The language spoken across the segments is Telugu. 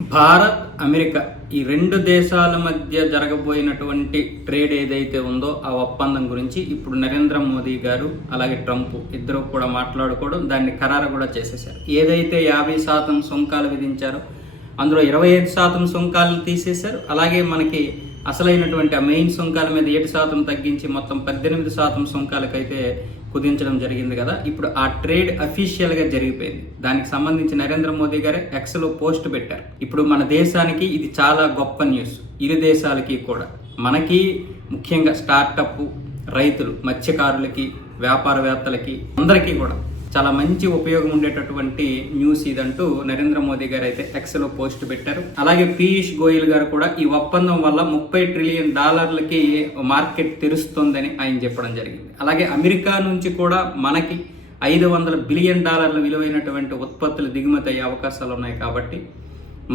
భారత్ అమెరికా ఈ రెండు దేశాల మధ్య జరగబోయినటువంటి ట్రేడ్ ఏదైతే ఉందో ఆ ఒప్పందం గురించి ఇప్పుడు నరేంద్ర మోదీ గారు అలాగే ట్రంప్ ఇద్దరు కూడా మాట్లాడుకోవడం, దాన్ని ఖరారు కూడా చేసేశారు. ఏదైతే 50% సుంకాలు విధించారో అందులో 25% సుంకాలను తీసేశారు. అలాగే మనకి అసలైనటువంటి ఆ మెయిన్ సుంకాల మీద 7% తగ్గించి మొత్తం 18% సుంకాలకైతే కుదించడం జరిగింది కదా. ఇప్పుడు ఆ ట్రేడ్ అఫీషియల్గా జరిగిపోయింది. దానికి సంబంధించి నరేంద్ర మోదీ గారే ఎక్స్లో పోస్ట్ పెట్టారు. ఇప్పుడు మన దేశానికి ఇది చాలా గొప్ప న్యూస్. ఇరు దేశాలకి కూడా, మనకి ముఖ్యంగా స్టార్టప్, రైతులు, మత్స్యకారులకి, వ్యాపారవేత్తలకి అందరికీ కూడా చాలా మంచి ఉపయోగం ఉండేటటువంటి న్యూస్ ఇదంటూ నరేంద్ర మోదీ గారు అయితే ఎక్స్లో పోస్ట్ పెట్టారు. అలాగే పీయూష్ గోయల్ గారు కూడా ఈ ఒప్పందం వల్ల $30 ట్రిలియన్ మార్కెట్ తెరుస్తుందని ఆయన చెప్పడం జరిగింది. అలాగే అమెరికా నుంచి కూడా మనకి $500 బిలియన్ విలువైనటువంటి ఉత్పత్తులు దిగుమతి అయ్యే అవకాశాలు ఉన్నాయి. కాబట్టి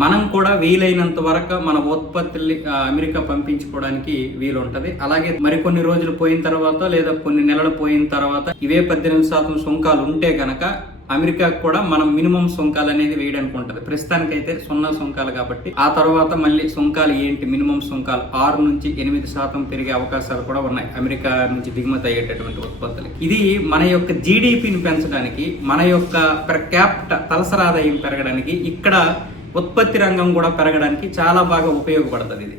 మనం కూడా వీలైనంత వరకు మన ఉత్పత్తుల్ని అమెరికా పంపించుకోవడానికి వీలుంటది. అలాగే మరికొన్ని రోజులు పోయిన తర్వాత లేదా కొన్ని నెలలు పోయిన తర్వాత ఇవే 18% సుంకాలు ఉంటే గనక అమెరికాకు కూడా మనం మినిమం సుంకాలు అనేది వేయడానికి ఉంటుంది. ప్రస్తుతానికైతే 0 సుంకాలు కాబట్టి ఆ తర్వాత మళ్ళీ సుంకాలు ఏంటి, మినిమం సుంకాలు 6 నుంచి 8% పెరిగే అవకాశాలు కూడా ఉన్నాయి అమెరికా నుంచి దిగుమతి అయ్యేటటువంటి ఉత్పత్తులకి. ఇది మన యొక్క జీడిపిని పెంచడానికి, మన యొక్క పర్ క్యాపిటల్ తలసరి ఆదాయం పెరగడానికి, ఇక్కడ ఉత్పత్తి రంగం కూడా పెరగడానికి చాలా బాగా ఉపయోగపడుతుంది ఇది.